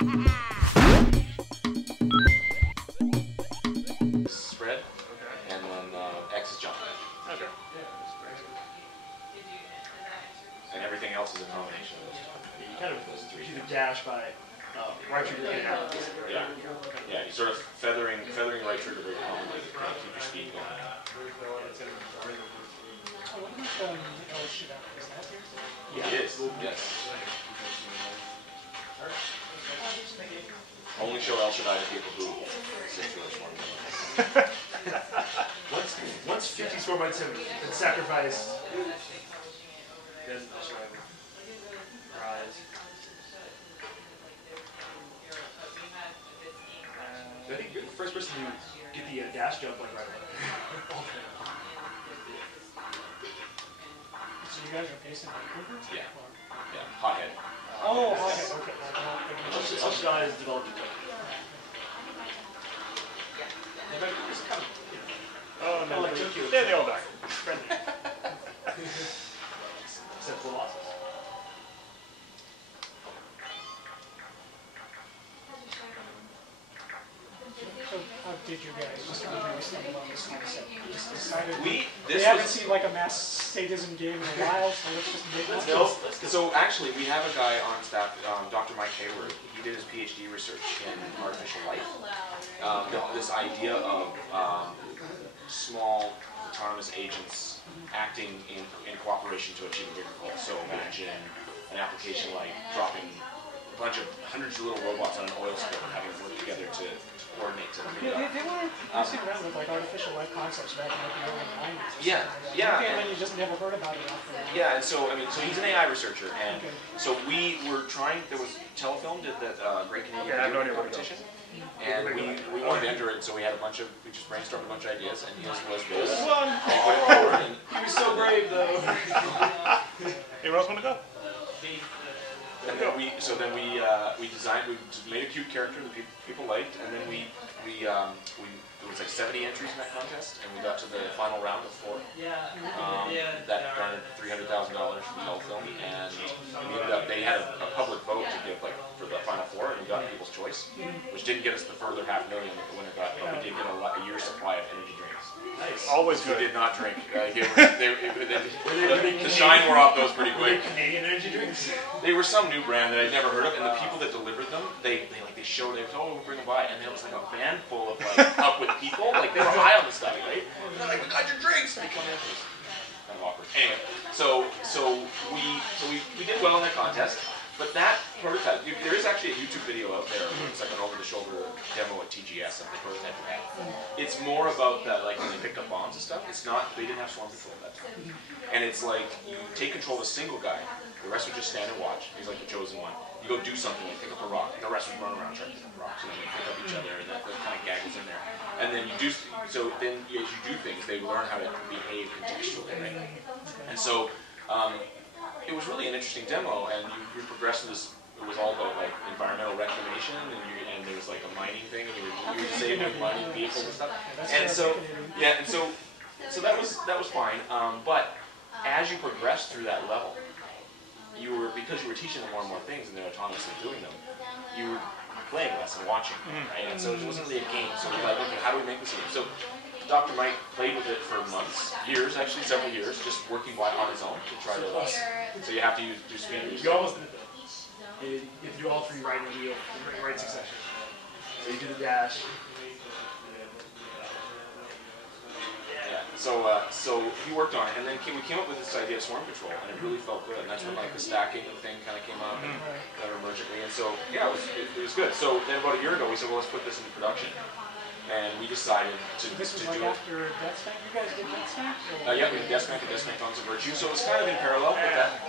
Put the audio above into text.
Spread, and then X is jump. Okay. And everything else is a combination of those two. You kind of either dash by right trigger and out. Yeah. Yeah, you sort of feathering right trigger very commonly to kind of keep your speed going. Yeah. It is, yes. Only show El Shaddai to people who sit through this one. Once 50 score by 7, it's sacrifice. Then I'll show him. Rise. I think you're the first person to get the dash jump like right away. So you guys are facing Vancouver? Yeah. Yeah. Hothead. Oh, okay. El Shaddai has developed a jump. Oh, no. Like Tokyo. They're the old back. Except for losses. So how did you guys just kind of stumble on this concept? You just decided we this haven't was, seen like a mass sadism game in a while, so let's just make it. no, so actually we have a guy on staff, Dr. Mike Hayward. He did his PhD research in artificial life. This idea of small autonomous agents acting in cooperation to achieve a bigger goal. So imagine an application like dropping a bunch of hundreds of little robots on an oil spill and having them work together to coordinate to Yeah, they were messing around with like artificial life concepts back in like the early 90s. Yeah, yeah. And then you just never heard about it after that. Yeah, and so, I mean, so he's an AI researcher, and so we were trying, there was Telefilm did that Great Canadian Video competition, and we wanted to enter it, so we had we just brainstormed a bunch of ideas, and his was this. He was so brave, though. Anyone else want to go? And then we designed, we made a cute character that people liked, and then there was like 70 entries in that contest, and we got to the final round of 4. That garnered $300,000 from Telefilm, and we ended up, they had a public vote to give like for the final 4, and we got People's Choice, which didn't get us the further $500,000 that the winner got, but we did get a year's supply of energy drinks. Nice. Always We good. did not drink. The shine wore off those pretty quick. Canadian energy drinks? They were some new brand that I'd never heard of, and the people that delivered them, they showed, they told, we'll bring them by, and there was like a van full of like up with people, like they were high on the stuff, right? And they're like, we got your drinks, and they come in, it was kind of awkward. Anyway, so we did well in that contest, but that prototype, there is actually a YouTube video out there where it's like an over-the-shoulder demo at TGS of the prototype we had. It's more about that, like when they picked up bombs and stuff. It's not, they didn't have swarm control at that time, and it's like you take control of a single guy. The rest would just stand and watch. He's like the chosen one. You go do something, like pick up a rock, and the rest would run around trying to pick up rocks, and then they pick up each other, and that kind of gag is in there. And then you do, so then as you do things, they learn how to behave contextually, right? And so it was really an interesting demo, and you progress to this. It was all about like environmental reclamation, and there was like a mining thing, and you were disabling mining vehicles and stuff. And so yeah, and so that was fine. But as you progress through that level, because you were teaching them more and more things and they're autonomously doing them, you were playing less and watching, right? And so it wasn't really a game. So we were like, okay, how do we make this a game? So Dr. Mike played with it for months, years, actually several years, just working on his own to try to. So you have to do speed. You almost did it though. You have to do all 3 right in the wheel, in right succession. So you do the dash. So he worked on it, and then we came up with this idea of swarm control, and it really felt good. And that's when like the stacking thing kind of came up, emergently. And so yeah, it was good. So then about a year ago, we said, well, let's put this into production, and we decided to This was do like it. after Death Spank? You guys did Death Spank? Yeah, we did Death Spank and Death Spank Tons of Virtue. So it was kind of in parallel with that.